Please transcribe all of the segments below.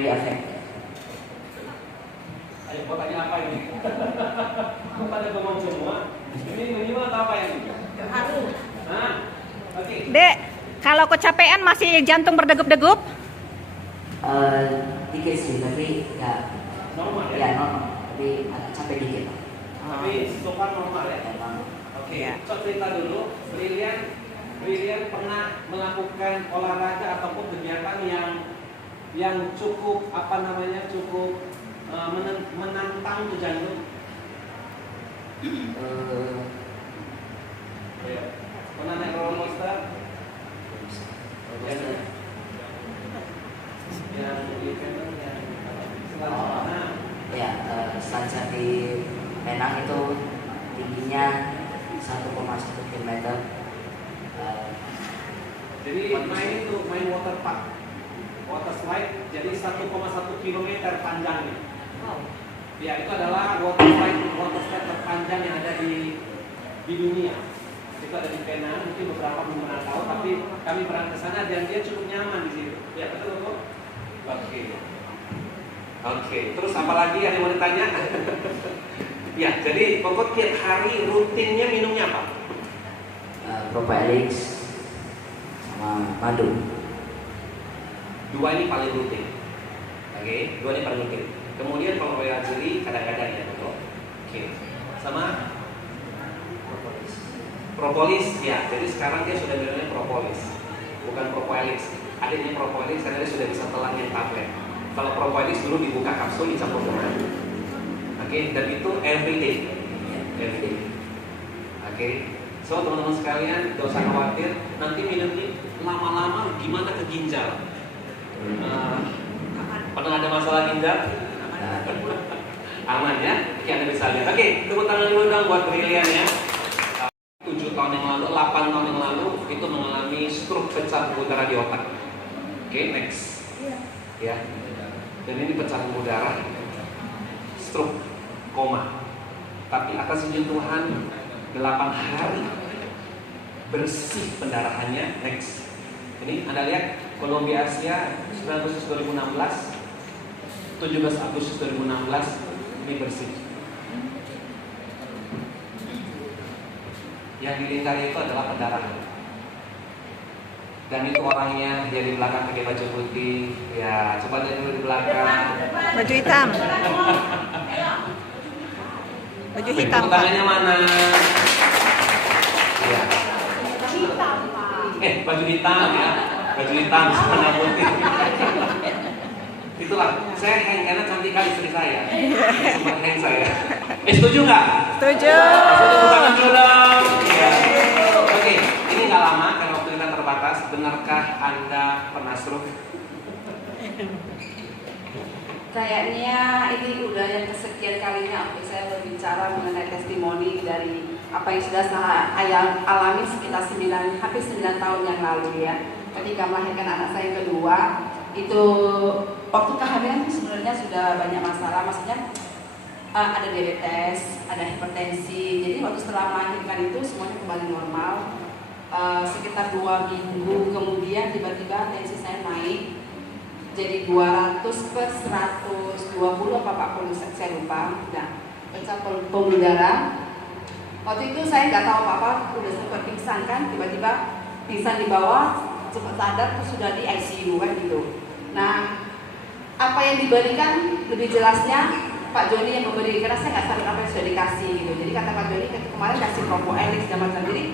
memory effect. Ayo, mau tanya apa ini? Pada bengong semua. Ini minimal apa ini? Hah? Oke. Dek, kalau kecapean masih jantung berdegup-degup? Dikit sih, tapi ya Normal ya? ya normal, tapi agak capek dikit. Tapi so far normal ya? Ya, normal. Oke, Ya. so cerita dulu. Brilian pernah melakukan olahraga ataupun kegiatan yang cukup cukup menantang ke jantung. Pernah naik roller coaster? Yang di Penang yang Ya, sunset di Penang itu tingginya 1,1 km. Jadi main water park, water slide, jadi 1,1 km panjangnya. Ya, itu adalah water slide terpanjang yang ada di dunia. Itu ada di Penang, mungkin beberapa belum pernah tahu, tapi kami pernah ke sana dan dia cukup nyaman di situ. Ya, betul kok? Oke. Terus apa lagi yang mau ditanya? Ya, jadi pokok tiap hari rutinnya minumnya apa? Propolis sama madu. Dua ini paling rutin. Oke, dua ini paling rutin. Kemudian kalau bela diri kadang-kadang ya betul. Oke. Sama propolis ya. Jadi sekarang dia sudah minumnya propolis, bukan propolis. Adanya propolis karena dia sudah bisa telan yang tablet. Kalau propolis dulu dibuka kapsul dicampur dengan. Oke, dan itu everyday. Everyday. Oke. So teman-teman sekalian, gak usah khawatir. Nanti minumnya lama-lama gimana ke ginjal. Pernah ada masalah ginjal? Aman ya? Oke, Anda bisa lihat. Oke, tepuk tangan dulu dong buat Brilian ya. 7 tahun yang lalu, 8 tahun yang lalu itu mengalami stroke pecah pembuluh darah di otak. Oke, next. Ya. Dan ini pecah pembuluh darah, stroke, koma. Tapi atas izin Tuhan 8 hari bersih pendarahannya. Next. Ini Anda lihat Columbia Asia 9 Agustus 2016, 17 Agustus 2016 ini bersih. Yang dilingkari itu adalah pendarahan. Dan itu orangnya dia di belakang pakai baju putih. Ya, coba lihat dulu di belakang. Baju hitam. Baju hitam, Pak. Tangannya mana? Ya. Baju hitam ya. Baju hitam warna putih. Itulah, saya hang karena cantik kali istri saya. Sempat hang saya. Setuju nggak? Setuju. Tepuk tangan dulu dong. Ya. Oke, ini nggak lama karena waktu kita terbatas. Benarkah Anda pernah stroke? Kayaknya ini udah yang kesekian kalinya saya berbicara mengenai testimoni dari apa yang sudah saya alami sekitar hampir 9 tahun yang lalu ya. Ketika melahirkan anak saya yang kedua, itu waktu kehamilan sebenarnya sudah banyak masalah, maksudnya ada diabetes, ada hipertensi. Jadi waktu setelah melahirkan itu semuanya kembali normal. Sekitar 2 minggu kemudian tiba-tiba tensi saya naik jadi 200 ke 120 apa 40, saya lupa. Nah, pecah pembuluh darah. Waktu itu saya nggak tahu apa-apa, udah sempat pingsan kan, tiba-tiba pingsan di bawah, cepat sadar terus sudah di ICU kan gitu. Nah, apa yang diberikan lebih jelasnya Pak Joni yang memberi, karena saya nggak tahu apa yang sudah dikasih gitu. Jadi kata Pak Joni kemarin kasih propolis dan macam. Jadi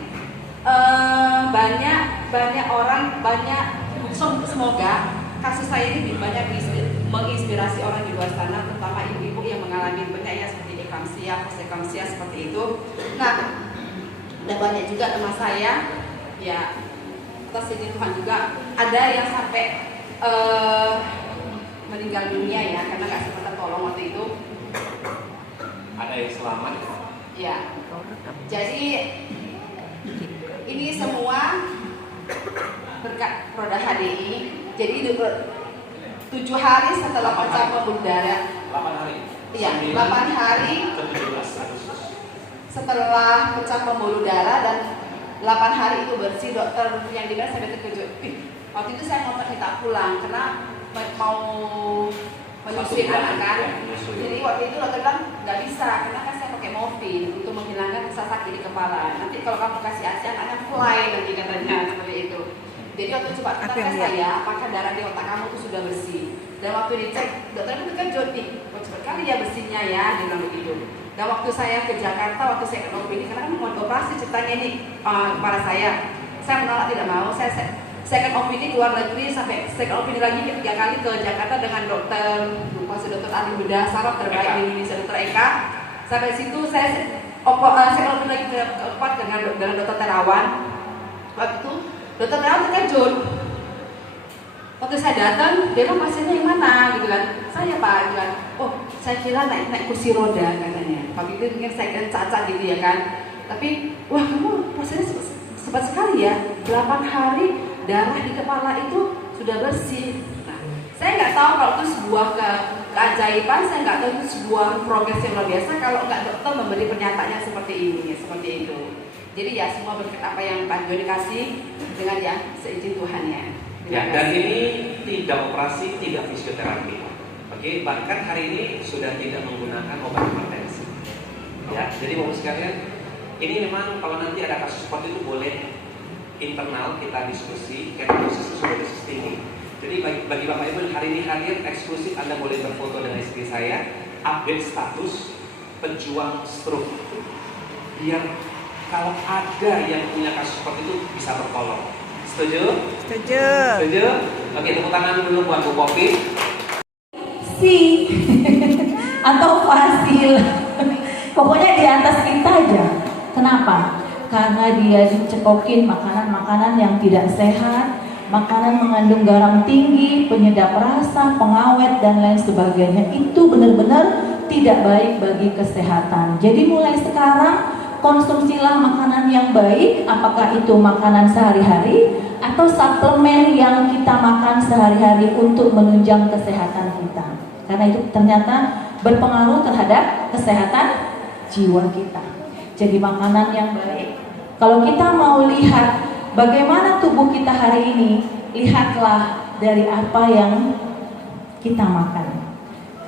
banyak orang, semoga kasus saya ini banyak menginspirasi orang di luar sana, terutama ibu-ibu yang mengalami penyakit seperti eklamsia, post-eklamsia seperti itu. Nah, dan banyak juga teman saya, ya atas izin Tuhan juga ada yang sampai meninggal dunia ya, karena nggak sempat tertolong waktu itu. Ada yang selamat? Ya. Jadi ini semua berkat Roda HDI. Jadi 7 hari setelah pecah pembuluh darah. 8 hari. Iya, 8 hari ke 17 Agustus. setelah pecah pembuluh darah dan 8 hari itu bersih. Dokter yang di mana saya terkejut. Waktu itu saya mau minta pulang karena mau menyusui anak kan. Ya, menyusui. Jadi waktu itu dokter bilang nggak bisa karena kan saya pakai morfin untuk menghilangkan rasa sakit di kepala. Nanti kalau kamu kasih ASI anaknya fly nanti katanya seperti itu. Jadi waktu coba kita tes saya apakah darah di otak kamu itu sudah bersih. Dan waktu dicek dokter itu kan jodoh, cepat kali ya bersihnya ya, dia bilang begitu. Dan waktu saya ke Jakarta, waktu saya ke opini karena kan mau operasi ceritanya ini kepala saya menolak tidak mau. Saya kan opini ke luar negeri sampai second opini lagi 3 kali ke Jakarta dengan dokter Dr. Ali Bedah Saraf terbaik di Indonesia, Dr. Eka. Sampai situ saya opini lagi keempat dengan Dr. Terawan. Waktu itu Dr. Terawan terkejut. Waktu saya datang, dia bilang pasiennya yang mana? Gitu kan. Saya Pak, gitu kan. Oh, saya kira naik kursi roda katanya. Waktu itu mungkin saya kira cacat gitu ya kan. Tapi, wah kamu pasiennya cepat sekali ya. 8 hari darah di kepala itu sudah bersih. Nah, saya nggak tahu kalau itu sebuah keajaiban, saya nggak tahu itu sebuah progres yang luar biasa kalau nggak dokter memberi pernyataannya seperti ini, ya, seperti itu. Jadi ya semua berkat apa yang Pak Joni kasih dengan yang seizin Tuhan ya. Ya, dan ini tidak operasi, tidak fisioterapi. Oke, bahkan hari ini sudah tidak menggunakan obat hipertensi. Ya, jadi Bapak sekalian, ini memang kalau nanti ada kasus seperti itu boleh internal kita diskusi, karena dosisnya sudah dosis tinggi. Jadi bagi Bapak Ibu hari ini hadir eksklusif, Anda boleh berfoto dengan istri saya, update status pejuang stroke. Biar kalau ada yang punya kasus seperti itu bisa bertolong. Setuju? Setuju. Setuju? Oke, tepuk tangan dulu buat Bu Popi. Atau fasil. Pokoknya di atas kita aja. Kenapa? Karena dia dicekokin makanan-makanan yang tidak sehat, makanan mengandung garam tinggi, penyedap rasa, pengawet dan lain sebagainya. Itu benar-benar tidak baik bagi kesehatan. Jadi mulai sekarang konsumsilah makanan yang baik, apakah itu makanan sehari-hari atau suplemen yang kita makan sehari-hari untuk menunjang kesehatan kita. Karena itu ternyata berpengaruh terhadap kesehatan jiwa kita. Jadi makanan yang baik. Kalau kita mau lihat bagaimana tubuh kita hari ini, lihatlah dari apa yang kita makan.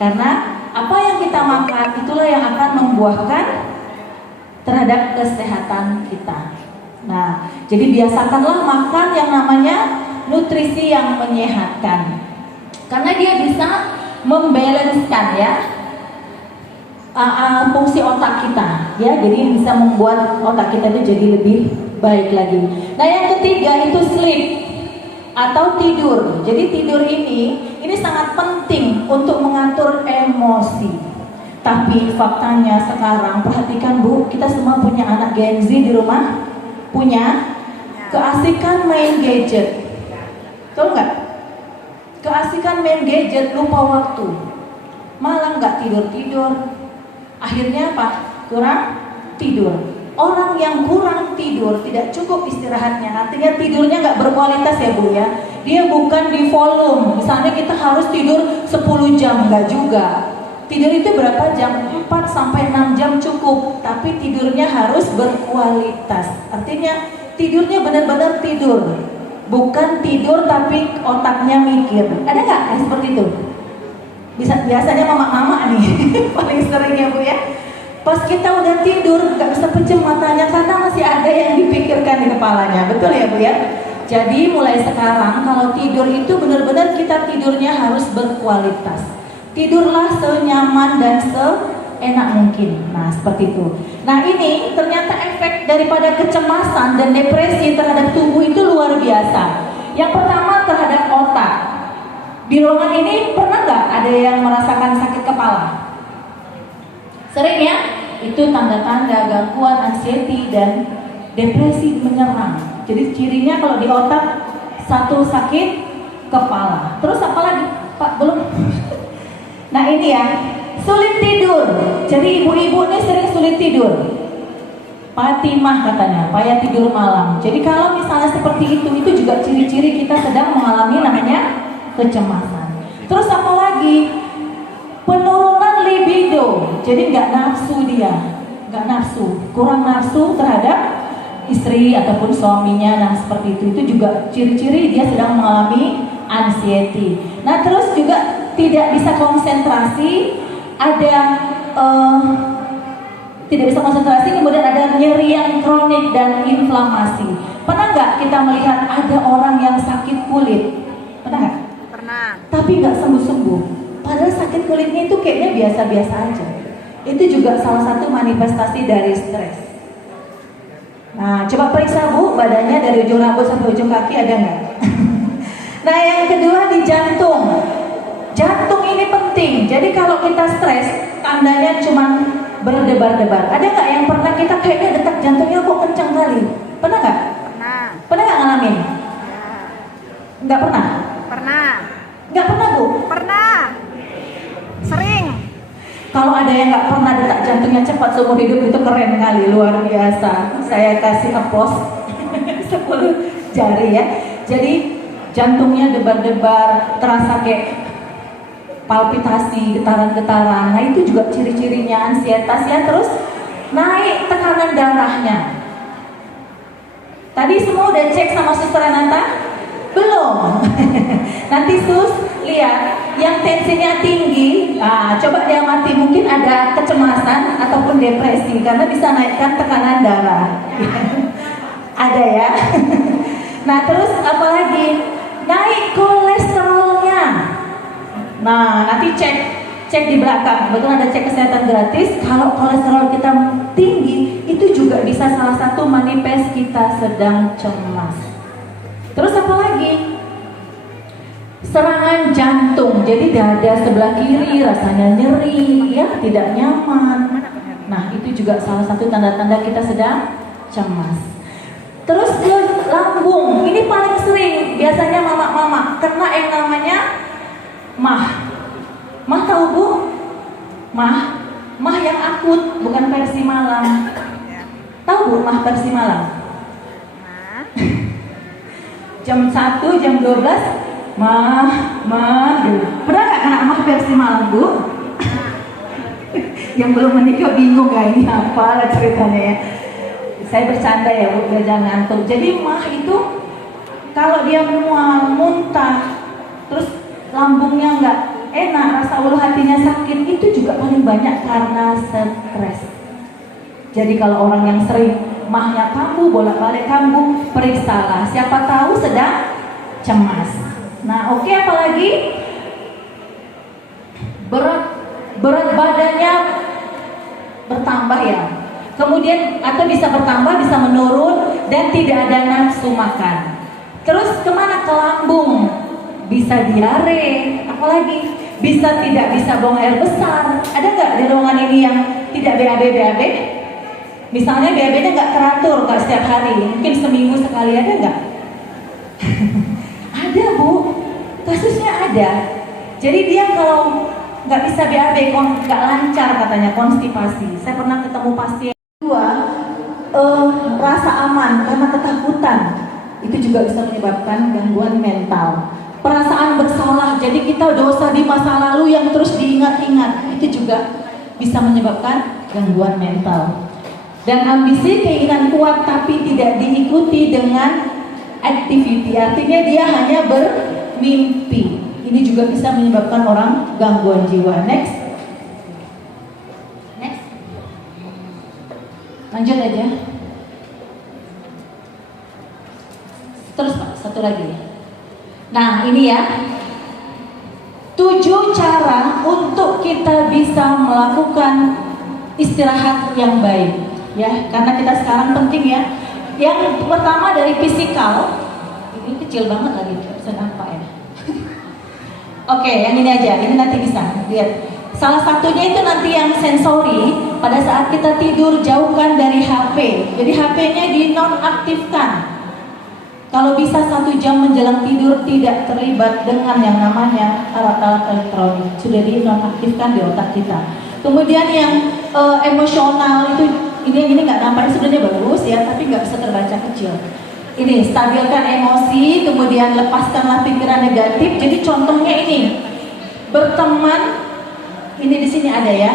Karena apa yang kita makan itulah yang akan membuahkan terhadap kesehatan kita. Nah, jadi biasakanlah makan yang namanya nutrisi yang menyehatkan. Karena dia bisa membalanskan ya fungsi otak kita, ya. Jadi bisa membuat otak kita itu jadi lebih baik lagi. Nah, yang ketiga itu sleep atau tidur. Jadi tidur ini sangat penting untuk mengatur emosi. Tapi faktanya sekarang, perhatikan Bu, kita semua punya anak Gen Z di rumah, punya keasikan main gadget. Tahu nggak? Keasikan main gadget, lupa waktu, malah nggak tidur. Akhirnya apa? Kurang tidur. Orang yang kurang tidur tidak cukup istirahatnya, artinya tidurnya nggak berkualitas ya Bu ya. Dia bukan di volume. Misalnya kita harus tidur 10 jam, nggak juga. Tidur itu berapa jam? 4 sampai 6 jam cukup, tapi tidurnya harus berkualitas. Artinya tidurnya benar-benar tidur. Bukan tidur tapi otaknya mikir. Ada nggak yang seperti itu? Biasanya mama-mama nih paling sering ya Bu ya. Pas kita udah tidur nggak bisa pejam matanya karena masih ada yang dipikirkan di kepalanya. Betul ya Bu ya? Jadi mulai sekarang kalau tidur itu benar-benar kita tidurnya harus berkualitas. Tidurlah senyaman dan seenak mungkin. Nah, seperti itu. Nah, ini ternyata efek daripada kecemasan dan depresi terhadap tubuh itu luar biasa. Yang pertama terhadap otak. Di ruangan ini pernah nggak ada yang merasakan sakit kepala? Sering ya? Itu tanda-tanda gangguan anxiety dan depresi menyerang. Jadi cirinya kalau di otak, satu sakit kepala. Terus apa lagi? Pak, belum? Nah ini ya, sulit tidur. Jadi ibu-ibu ini sering sulit tidur. Fatimah katanya, payah tidur malam. Jadi kalau misalnya seperti itu juga ciri-ciri kita sedang mengalami namanya kecemasan. Terus apa lagi? Penurunan libido. Jadi nggak nafsu dia, nggak nafsu, kurang nafsu terhadap istri ataupun suaminya. Nah seperti itu juga ciri-ciri dia sedang mengalami anxiety. Nah terus juga tidak bisa konsentrasi, ada tidak bisa konsentrasi, kemudian ada nyeri yang kronik dan inflamasi. Pernah nggak kita melihat ada orang yang sakit kulit? Pernah nggak? Pernah. Tapi nggak sembuh-sembuh. Padahal sakit kulitnya itu kayaknya biasa-biasa aja. Itu juga salah satu manifestasi dari stres. Nah, coba periksa Bu, badannya dari ujung rambut sampai ujung kaki ada nggak? Nah, yang kedua di jantung. Jantung ini penting. Jadi kalau kita stres, tandanya cuma berdebar-debar. Ada nggak yang pernah kita kayaknya detak jantungnya kok kencang kali? Pernah nggak? Pernah. Pernah nggak ngalamin? Ya. Nggak pernah? Pernah. Nggak pernah Bu? Pernah. Sering. Kalau ada yang nggak pernah detak jantungnya cepat seumur hidup itu keren kali, luar biasa. Saya kasih applause 10 jari ya. Jadi jantungnya debar-debar, terasa kayak palpitasi, getaran-getaran. Nah itu juga ciri-cirinya ansietas ya. Terus naik tekanan darahnya. Tadi semua udah cek sama Suster Renata? Belum. Nanti Sus lihat yang tensinya tinggi, coba dia mati, mungkin ada kecemasan ataupun depresi karena bisa naikkan tekanan darah. Ada ya. Nah terus apalagi naik kolesterolnya. Nah nanti cek di belakang, kebetulan ada cek kesehatan gratis. Kalau kolesterol kita tinggi, itu juga bisa salah satu manifest kita sedang cemas. Terus apa lagi? Serangan jantung, jadi dada sebelah kiri rasanya nyeri, ya tidak nyaman. Nah itu juga salah satu tanda-tanda kita sedang cemas. Terus ke lambung, ini paling sering biasanya mama-mama kena yang namanya mah. Mah tahu Bu? Mah yang akut, bukan versi malam. Tahu Bu mah versi malam? Jam 1, jam 12 mah gitu. Pernah nggak kena mah versi malam Bu? Yang belum menikah bingung gak ini apa lah ceritanya ya. Saya bercanda ya Bu, biar jangan ngantuk. Jadi mah itu kalau dia mual, muntah, terus lambungnya nggak enak, rasa ulu hatinya sakit, itu juga paling banyak karena stres. Jadi kalau orang yang sering mahnya kambuh, bolak-balik kambuh, periksalah, siapa tahu sedang cemas. Nah oke, apalagi berat badannya bertambah ya, kemudian atau bisa bertambah, bisa menurun, dan tidak ada nafsu makan. Terus kemana? Ke lambung, bisa diare, apalagi bisa tidak bisa buang air besar. Ada nggak di ruangan ini yang tidak BAB? Misalnya BAB-nya nggak teratur, nggak setiap hari, mungkin seminggu sekali, ada nggak? Ada Bu, kasusnya ada. Jadi dia kalau nggak bisa BAB, nggak lancar katanya, konstipasi. Saya pernah ketemu pasien. Kedua, rasa aman karena ketakutan, itu juga bisa menyebabkan gangguan mental. Perasaan bersalah, jadi kita dosa di masa lalu yang terus diingat-ingat, itu juga bisa menyebabkan gangguan mental. Dan ambisi, keinginan kuat tapi tidak diikuti dengan activity, artinya dia hanya bermimpi. Ini juga bisa menyebabkan orang gangguan jiwa. Next. Lanjut aja. Terus Pak, satu lagi. Nah ini ya, 7 cara untuk kita bisa melakukan istirahat yang baik. Ya, karena kita sekarang penting ya. Yang pertama dari fisikal, ini kecil banget lagi, bisa nampak ya. Oke, yang ini aja, ini nanti bisa lihat. Salah satunya itu nanti yang sensori. Pada saat kita tidur, jauhkan dari HP. Jadi HP-nya dinonaktifkan. Kalau bisa 1 jam menjelang tidur tidak terlibat dengan yang namanya alat-alat elektronik. Sudah dinonaktifkan di otak kita. Kemudian yang emosional itu, ini nggak nampaknya sebenarnya bagus ya, tapi nggak bisa terbaca kecil. Ini stabilkan emosi, kemudian lepaskanlah pikiran negatif. Jadi contohnya ini, berteman, ini di sini ada ya.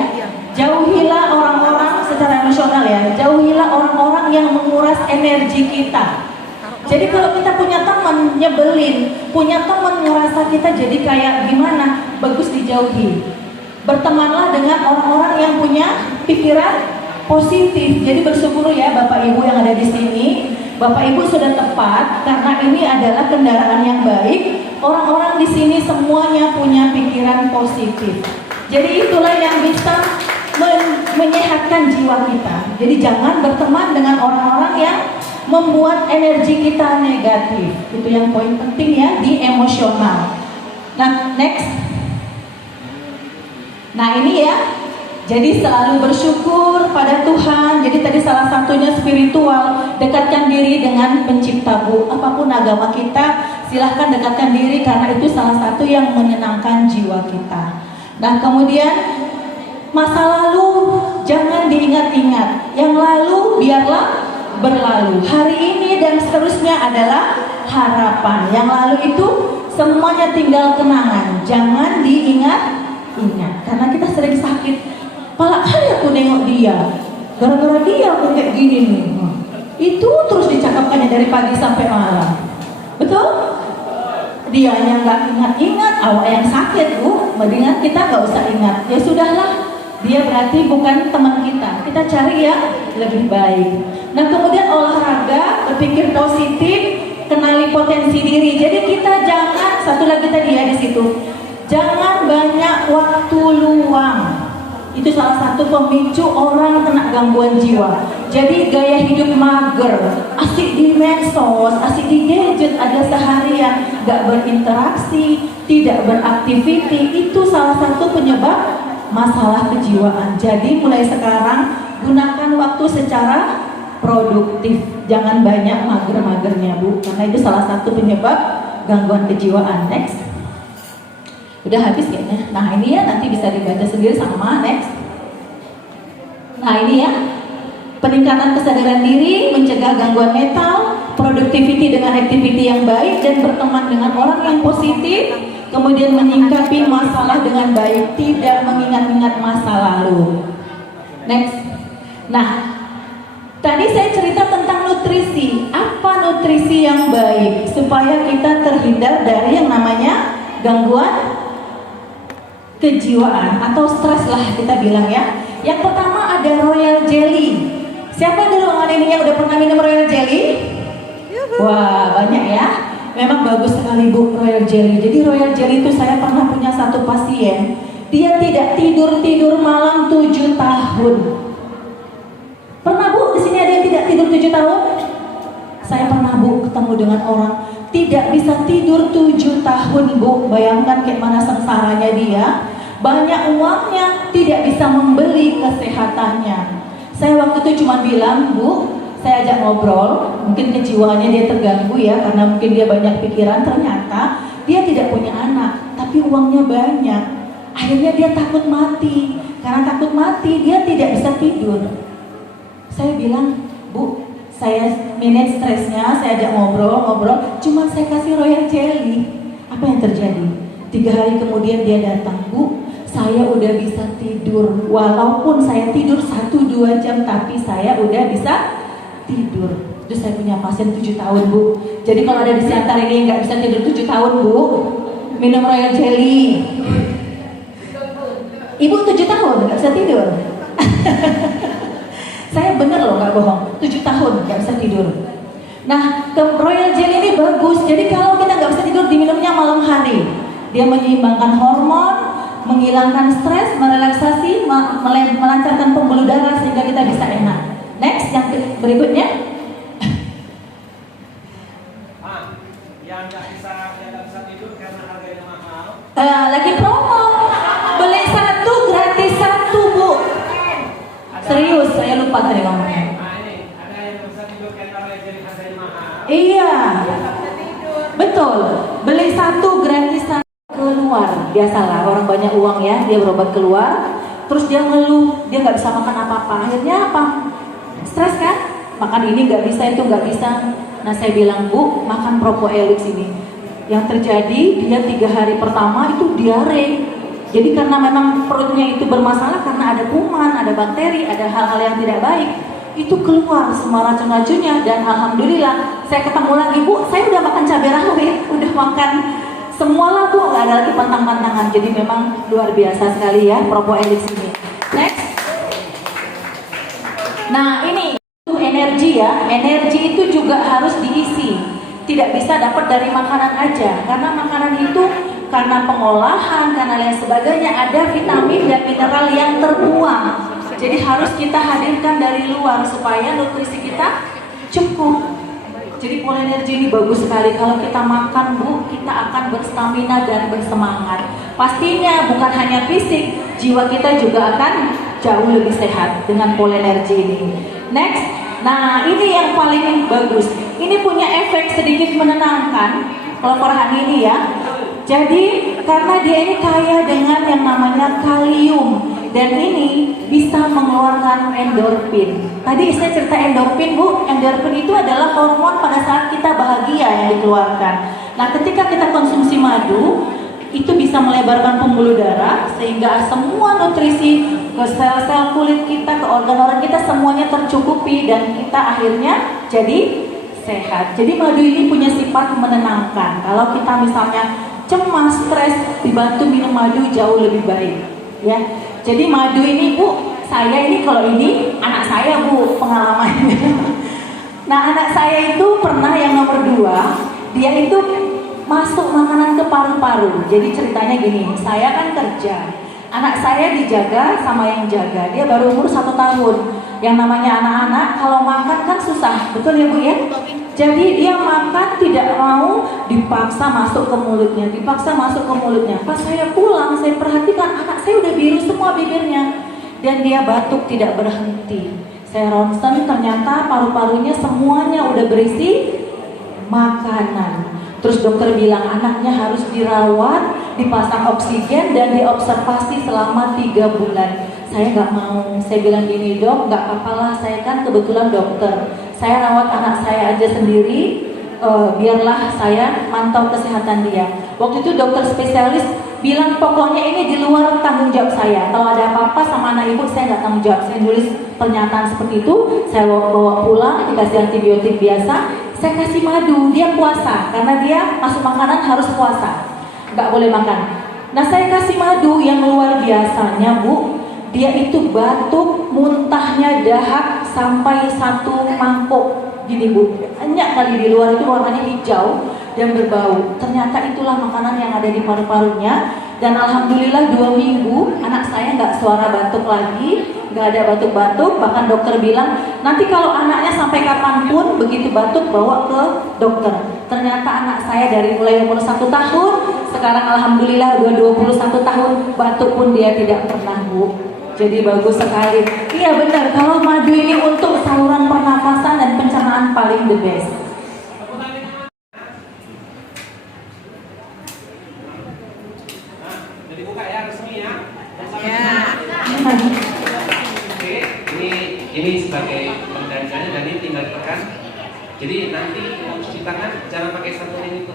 Jauhilah orang-orang secara emosional ya. Jauhilah orang-orang yang menguras energi kita. Jadi kalau kita punya teman nyebelin, punya teman ngerasa kita jadi kayak gimana, bagus dijauhi. Bertemanlah dengan orang-orang yang punya pikiran positif. Jadi bersyukur ya Bapak Ibu yang ada di sini. Bapak Ibu sudah tepat karena ini adalah kendaraan yang baik. Orang-orang di sini semuanya punya pikiran positif. Jadi itulah yang bisa menyehatkan jiwa kita. Jadi jangan berteman dengan orang-orang yang membuat energi kita negatif. Itu yang poin penting ya di emosional. Nah, next. Nah, ini ya. Jadi selalu bersyukur pada Tuhan. Jadi tadi salah satunya spiritual, dekatkan diri dengan pencipta Bu. Apapun agama kita, silahkan dekatkan diri karena itu salah satu yang menyenangkan jiwa kita. Nah, kemudian masa lalu jangan diingat-ingat. Yang lalu biarlah berlalu. Hari ini dan seterusnya adalah harapan. Yang lalu itu semuanya tinggal kenangan. Jangan diingat-ingat. Karena kita sering sakit. Pala kali aku nengok dia, gara-gara dia aku kayak gini nih. Itu terus dicakapkannya dari pagi sampai malam. Betul? Dia yang nggak ingat-ingat, awak yang sakit Bu. Mendingan kita nggak usah ingat. Ya sudahlah, dia berarti bukan teman kita. Kita cari yang lebih baik. Nah kemudian olahraga, berpikir positif, kenali potensi diri. Jadi kita jangan, satu lagi tadi ya di situ, jangan banyak waktu luang. Itu salah satu pemicu orang kena gangguan jiwa. Jadi gaya hidup mager, asik di medsos, asik di gadget, ada seharian gak berinteraksi, tidak beraktiviti. Itu salah satu penyebab masalah kejiwaan. Jadi mulai sekarang gunakan waktu secara produktif. Jangan banyak mager-magernya Bu, karena itu salah satu penyebab gangguan kejiwaan. Next. Udah habis kayaknya. Nah ini ya nanti bisa dibaca sendiri sama. Next. Nah ini ya, peningkatan kesadaran diri, mencegah gangguan mental, productivity dengan activity yang baik, dan berteman dengan orang yang positif, kemudian menyikapi masalah dengan baik, tidak mengingat-ingat masa lalu. Next. Nah, tadi saya cerita tentang nutrisi. Apa nutrisi yang baik supaya kita terhindar dari yang namanya gangguan kejiwaan atau stres lah kita bilang ya. Yang pertama ada royal jelly. Siapa di ruangan ini yang udah pernah minum royal jelly? Wah banyak ya. Memang bagus sekali Bu royal jelly. Jadi royal jelly itu saya pernah punya satu pasien. Dia tidak tidur malam 7 tahun. Pernah Bu di sini ada yang tidak tidur 7 tahun? Saya pernah Bu ketemu dengan orang tidak bisa tidur 7 tahun Bu. Bayangkan kayak mana sengsaranya dia. Banyak uangnya, tidak bisa membeli kesehatannya. Saya waktu itu cuma bilang, Bu, saya ajak ngobrol. Mungkin kejiwaannya dia terganggu ya, karena mungkin dia banyak pikiran. Ternyata dia tidak punya anak, tapi uangnya banyak. Akhirnya dia takut mati. Karena takut mati, dia tidak bisa tidur. Saya bilang, Bu, saya manage stresnya, saya ajak ngobrol. Cuma saya kasih royal jelly. Apa yang terjadi? 3 hari kemudian dia datang, Bu, saya udah bisa tidur. Walaupun saya tidur 1-2 jam, tapi saya udah bisa tidur. Itu saya punya pasien 7 tahun Bu. Jadi kalau ada di sekitar ini nggak bisa tidur 7 tahun Bu, minum royal jelly. Ibu 7 tahun nggak bisa tidur. Saya bener loh nggak bohong, 7 tahun nggak bisa tidur. Nah, royal jelly ini bagus. Jadi kalau kita nggak bisa tidur, diminumnya malam hari. Dia menyeimbangkan hormon, menghilangkan stres, merelaksasi, melancarkan pembuluh darah sehingga kita bisa enak. Next, yang berikutnya. Yang nggak bisa tidur karena harganya mahal. Lagi promo, beli 1 gratis 1 Bu. Serius, saya lupa tadi ngomongnya. Ini ada yang bisa tidur karena jadi harganya mahal. Iya, betul. Beli 1 gratis 1. Keluar, biasalah orang banyak uang ya, dia berobat keluar, terus dia ngeluh, dia nggak bisa makan apa-apa. Akhirnya apa? Stres kan? Makan ini nggak bisa, itu nggak bisa. Nah saya bilang, Bu, makan Propoelix ini. Yang terjadi dia 3 hari pertama itu diare. Jadi karena memang perutnya itu bermasalah karena ada kuman, ada bakteri, ada hal-hal yang tidak baik, itu keluar semua racun-racunnya. Dan alhamdulillah saya ketemu lagi, Bu, saya udah makan cabai rawit, udah makan Semualah Bu, nggak ada lagi pantang-pantangan. Jadi memang luar biasa sekali ya Propo Elix ini. Next. Nah ini itu energi ya. Energi itu juga harus diisi. Tidak bisa dapat dari makanan aja. Karena makanan itu karena pengolahan, karena lain sebagainya ada vitamin dan mineral yang terbuang. Jadi harus kita hadirkan dari luar supaya nutrisi kita cukup. Jadi polenergi ini bagus sekali. Kalau kita makan Bu, kita akan berstamina dan bersemangat. Pastinya bukan hanya fisik, jiwa kita juga akan jauh lebih sehat dengan polenergi ini. Next, nah ini yang paling bagus. Ini punya efek sedikit menenangkan. Kalau Farhan ini ya. Jadi karena dia ini kaya dengan yang namanya kalium. Dan ini bisa mengeluarkan endorfin. Tadi saya cerita endorfin Bu, endorfin itu adalah hormon pada saat kita bahagia yang dikeluarkan. Nah ketika kita konsumsi madu, itu bisa melebarkan pembuluh darah sehingga semua nutrisi ke sel-sel kulit kita, ke organ-organ kita semuanya tercukupi dan kita akhirnya jadi sehat. Jadi madu ini punya sifat menenangkan. Kalau kita misalnya cemas, stres, dibantu minum madu jauh lebih baik ya. Jadi madu ini Bu, saya ini kalau ini anak saya Bu pengalamannya. Nah anak saya itu pernah yang nomor 2, dia itu masuk makanan ke paru-paru. Jadi ceritanya gini, saya kan kerja, anak saya dijaga sama yang jaga, dia baru umur 1 tahun. Yang namanya anak-anak kalau makan kan susah, betul ya Bu ya? Jadi dia makan tidak mau, dipaksa masuk ke mulutnya, dipaksa masuk ke mulutnya. Pas saya pulang, saya perhatikan anak saya udah biru semua bibirnya. Dan dia batuk tidak berhenti. Saya ronsen, ternyata paru-parunya semuanya udah berisi makanan. Terus dokter bilang anaknya harus dirawat, dipasang oksigen dan diobservasi selama 3 bulan. Saya nggak mau, saya bilang gini dok, nggak apa-apalah, saya kan kebetulan dokter. Saya rawat anak saya aja sendiri, biarlah saya mantau kesehatan dia. Waktu itu dokter spesialis bilang pokoknya ini di luar tanggung jawab saya. Kalau ada apa-apa sama anak ibu saya nggak tanggung jawab. Saya nulis pernyataan seperti itu, saya bawa pulang, dikasih antibiotik biasa. Saya kasih madu, dia puasa karena dia masuk makanan harus puasa, nggak boleh makan. Nah saya kasih madu yang luar biasanya Bu, dia itu batuk, muntahnya dahak sampai 1 mangkok gini Bu. Banyak kali di luar itu warnanya hijau dan berbau. Ternyata itulah makanan yang ada di paru-parunya. Dan alhamdulillah 2 minggu anak saya nggak suara batuk lagi, nggak ada batuk-batuk. Bahkan dokter bilang nanti kalau anaknya sampai kapanpun begitu batuk bawa ke dokter. Ternyata anak saya dari mulai umur 1 tahun, sekarang alhamdulillah udah 21 tahun, batuk pun dia tidak pernah Bu. Jadi bagus sekali. Iya benar, kalau madu ini untuk saluran pernafasan dan pencernaan paling the best. Jadi buka ya resmi ya. Ya. Oke, ini sebagai perjanjiannya dan ini tinggal ditekan. Jadi nanti mau cuci tangan jangan pakai sabun yang itu,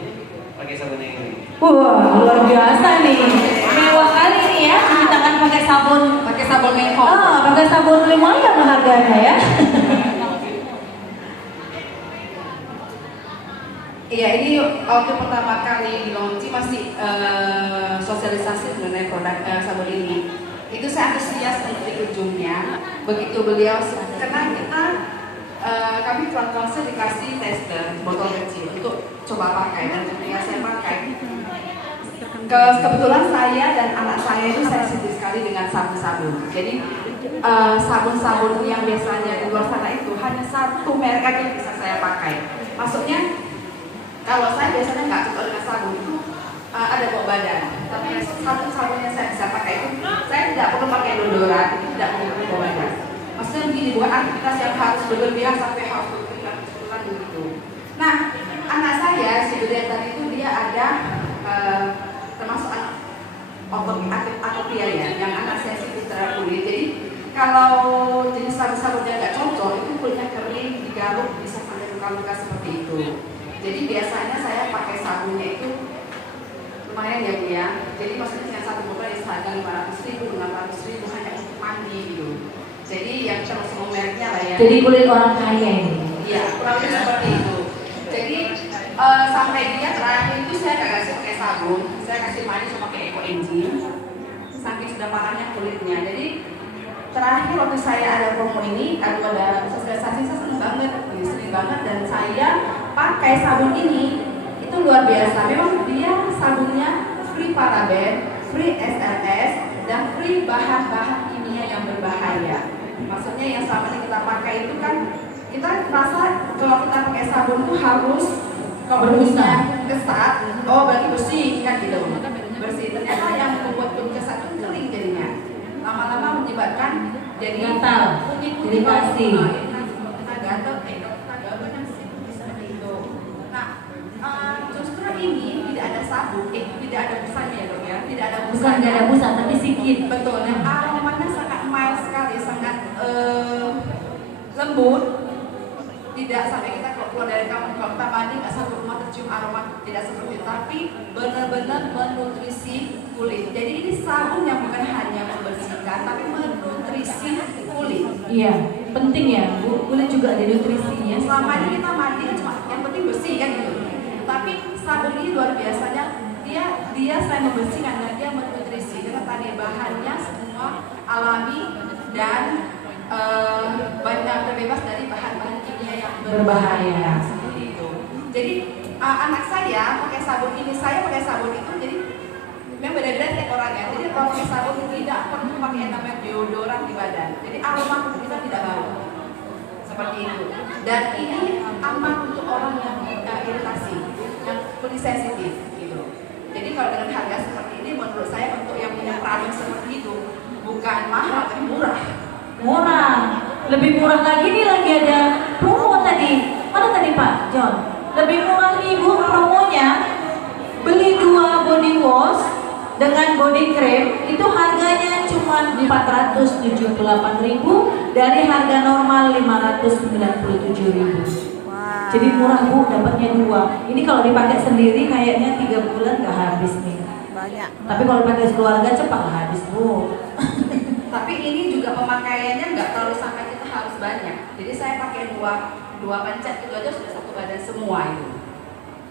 pakai sabun yang ini. Wah luar biasa nih, mewah kali nih ya. Cuci tangan pakai sabun Menhok. Pakai sabun lumayan harganya ya. Iya, ini waktu pertama kali di launching masih sosialisasi mengenai produk sabun ini. Itu saya antusias untuk di ujungnya. Begitu beliau, karena kita kami front-launcher dikasih tester botol kecil untuk coba pakai dan ketika saya pakai, kebetulan saya dan anak saya itu sensitif sekali dengan sabun-sabun. Jadi sabun-sabun yang biasanya di luar sana itu hanya 1 merek aja yang bisa saya pakai. Maksudnya kalau saya biasanya nggak cocok dengan sabun itu ada bau badan. Tapi satu sabun yang saya bisa pakai itu saya tidak perlu pakai deodoran, itu tidak perlu pakai bau badan. Maksudnya begini, bukan aktivitas yang harus berlebihan sampai harus berlebihan begitu. Nah, anak saya si Gede tadi itu dia ada termasuk anak atopia ya, yang anak sensitif terhadap kulit. Jadi kalau jenis sabun-sabunnya nggak cocok, itu kulitnya kering, digaruk, bisa sampai luka-luka seperti itu. Jadi biasanya saya pakai sabunnya itu lumayan ya Bu ya. Jadi maksudnya dengan satu botol yang seharga 500.000, 600.000 hanya untuk mandi gitu. Jadi yang terus semua mereknya lah ya. Jadi kulit orang kaya ini. Iya, kurang lebih seperti itu. Jadi sampai dia terakhir itu saya nggak kasih pakai sabun, saya kasih mandi cuma pakai Eco Engine. Saking sudah parahnya kulitnya. Jadi terakhir waktu saya ada promo ini, ada sosialisasi, saya seneng banget dan saya pakai sabun ini itu luar biasa. Memang dia sabunnya free paraben, free SLS, dan free bahan-bahan kimia yang berbahaya. Maksudnya yang selama ini kita pakai itu kan kita merasa kalau kita pakai sabun itu harus bermusnya kesat, oh berarti bersih kan gitu. Bersih. Ternyata yang membuat kulit kesat itu kering jadinya. Lama-lama menyebabkan jadi gatal, iritasi. Gatal, seperti itu. Nah, justru ini tidak ada sabun, tidak ada busanya ya dok ya, tidak ada Bukan busanya. nggak ada busa, tapi sedikit. Betul. Dan aromanya sangat mild sekali, sangat lembut. Tidak sampai kita keluar dari kamar, kalau kita mandi nggak satu rumah tercium aroma, tidak seperti itu, tapi benar-benar menutrisi kulit. Jadi ini sabun yang bukan hanya membersihkan, tapi menutrisi kulit. Iya, penting ya, Bu. Kulit juga ada nutrisinya. Selama ini kita mandi cuma yang penting bersih kan gitu. Tapi sabun ini luar biasanya, dia selain membersihkan dan dia menutrisi. Karena tadi bahannya semua alami dan banyak terbebas dari bahan-bahan kimia yang berbahaya seperti itu. Jadi anak saya pakai sabun ini, saya pakai sabun itu, jadi memang beda-beda tiap orang ya. Jadi kalau pakai sabun tidak perlu pakai yang namanya deodoran di badan. Jadi aroma kulit kita tidak bau seperti itu. Dan ini aman untuk orang yang iritasi, yang kulit sensitif gitu. Jadi kalau dengan harga seperti ini, menurut saya untuk yang punya produk seperti itu bukan mahal tapi murah. Murah, lebih murah lagi nih, lagi ada promo tadi. Mana tadi Pak John? Lebih murah nih Bu promonya. Beli 2 body wash dengan body cream itu harganya cuma 478.000 dari harga normal 597.000. Jadi murah Bu, dapatnya 2. Ini kalau dipakai sendiri kayaknya 3 bulan nggak habis nih. Banyak. Tapi kalau pakai keluarga cepat habis Bu. Tapi ini juga pemakaiannya nggak terlalu sampai kita harus banyak. Jadi saya pakai dua pencet itu aja sudah satu badan semua itu.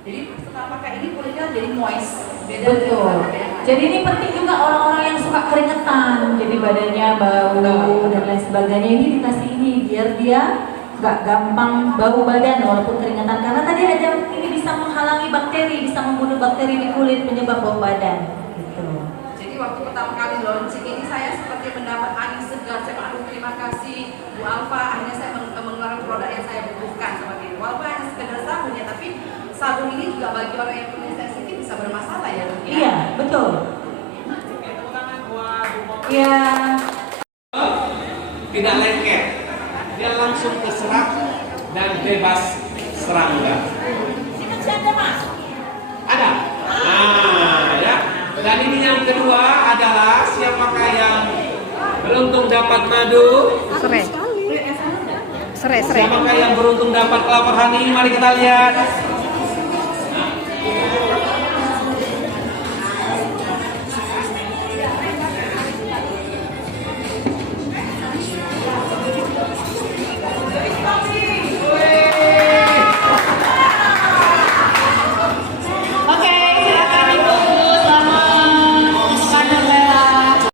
Jadi setelah pakai ini kulitnya jadi moist. Beda Betul. Jadi ini penting juga orang-orang yang suka keringetan, jadi badannya bau dan lain sebagainya. Ini dikasih ini biar dia nggak gampang bau badan walaupun keringetan. Karena tadi ada ini bisa menghalangi bakteri, bisa membunuh bakteri di kulit penyebab bau badan. Gitu. Jadi waktu pertama kali launching ini saya seperti mendapat angin segar. Saya aduh terima kasih Bu Alfa. Akhirnya saya mengeluarkan produk yang saya butuhkan seperti itu. Walaupun hanya sekedar sabun ya, tapi sabun ini juga bagi orang yang kulit sensitif bisa bermasalah ya dok ya. Iya, betul. Iya. Tidak lengket, dia langsung terserap dan bebas serangga. Ada. Nah, ya. Dan ini yang kedua adalah siapakah yang beruntung dapat madu? Serai. Siapakah yang beruntung dapat kelapa honey? Mari kita lihat. Nah,